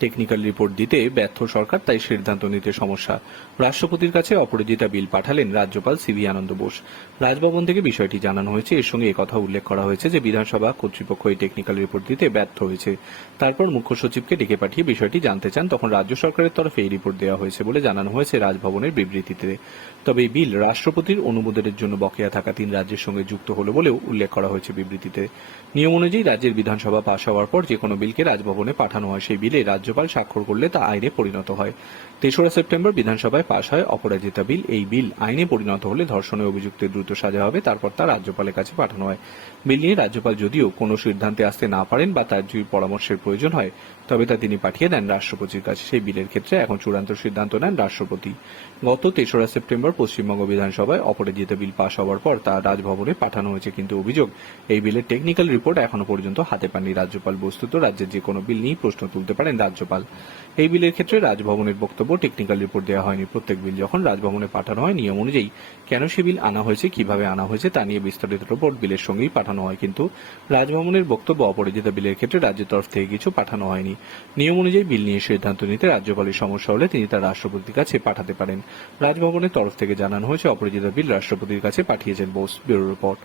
Technical report দিতে ব্যর্থ সরকার, তাই সিদ্ধান্ত নিতে সমস্যা। রাষ্ট্রপতির কাছে অপরাজিতা বিল পাঠালেন রাজ্যপাল সিভি আনন্দ বোস। রাজভবন থেকে বিষয়টি জানানো হয়েছে। এর সঙ্গে একথা উল্লেখ করা হয়েছে যে, বিধানসভা কর্তৃপক্ষ এই টেকনিক্যাল রিপোর্ট দিতে ব্যর্থ হয়েছে। তারপর মুখ্য সচিবকে ডেকে পাঠিয়ে বিষয়টি জানতে চান। তখন রাজ্য সরকারের তরফে এই রিপোর্ট দেওয়া হয়েছে বলে জানানো হয়েছে রাজভবনের বিবৃতিতে। তবে এই বিল রাষ্ট্রপতির অনুমোদনের জন্য বকেয়া থাকা তিন রাজ্যের সঙ্গে যুক্ত হলো বলেও উল্লেখ করা হয়েছে বিবৃতিতে। নিয়ম অনুযায়ী রাজ্যের বিধানসভা পাশ হওয়ার পর যে কোনো বিলকে রাজভবনে পাঠানো হয়, সেই বিলে রাজ্যপাল স্বাক্ষর করলে তা আইনে পরিণত হয়। তেসরা সেপ্টেম্বর বিধানসভায় পাশ হয় অপরাজিতা বিল। এই বিল আইনে পরিণত হলে ধর্ষণের অভিযুক্তের দ্রুত সাজা হবে, তারপর তা রাজ্যপালের কাছে পাঠানো হয়। বিল নিয়ে রাজ্যপাল যদিও কোনো সিদ্ধান্তে আসতে না পারেন বা তার যদি পরামর্শের প্রয়োজন হয়, তবে তা তিনি পাঠিয়ে দেন রাষ্ট্রপতির কাছে। সেই বিলের ক্ষেত্রে এখন চূড়ান্ত সিদ্ধান্ত নেন রাষ্ট্রপতি। গত তেসরা সেপ্টেম্বর পশ্চিমবঙ্গ বিধানসভায় অপরাজিতা বিল পাশ হওয়ার পর তা রাজভবনে পাঠানো হয়েছে, কিন্তু অভিযোগ, এই বিলের টেকনিক্যাল রিপোর্ট এখনও পর্যন্ত হাতে পাননি। রাজ্যপাল বস্তুত, রাজ্যের যে কোনো বিল নিয়েই প্রশ্ন তুলতে পারেন রাজ্যপাল। এই বিলের ক্ষেত্রে রাজভবনের বক্তব্য টেকনিক্যাল রিপোর্ট দেওয়া হয়নি। প্রত্যেক বিল যখন রাজভবনে পাঠানো হয়, নিয়ম অনুযায়ী কেন সে বিল আনা হয়েছে, কীভাবে আনা হয়েছে তা নিয়ে বিস্তারিত রিপোর্ট বিলের সঙ্গেই পাঠানো হয়। কিন্তু রাজভবনের বক্তব্য অপরাজিতা বিলের ক্ষেত্রে রাজ্যের তরফ থেকে কিছু পাঠানো হয়নি। নিয়ম অনুযায়ী বিল নিয়ে সিদ্ধান্ত নিতে রাজ্যপালের সমস্যা হলে তিনি তার রাষ্ট্রপতির কাছে পাঠাতে পারেন। রাজভবনের তরফ থেকে জানানো হয়েছে, অপরাজিতা বিল রাষ্ট্রপতির কাছে পাঠিয়েছেন বোস, ব্যুরো রিপোর্ট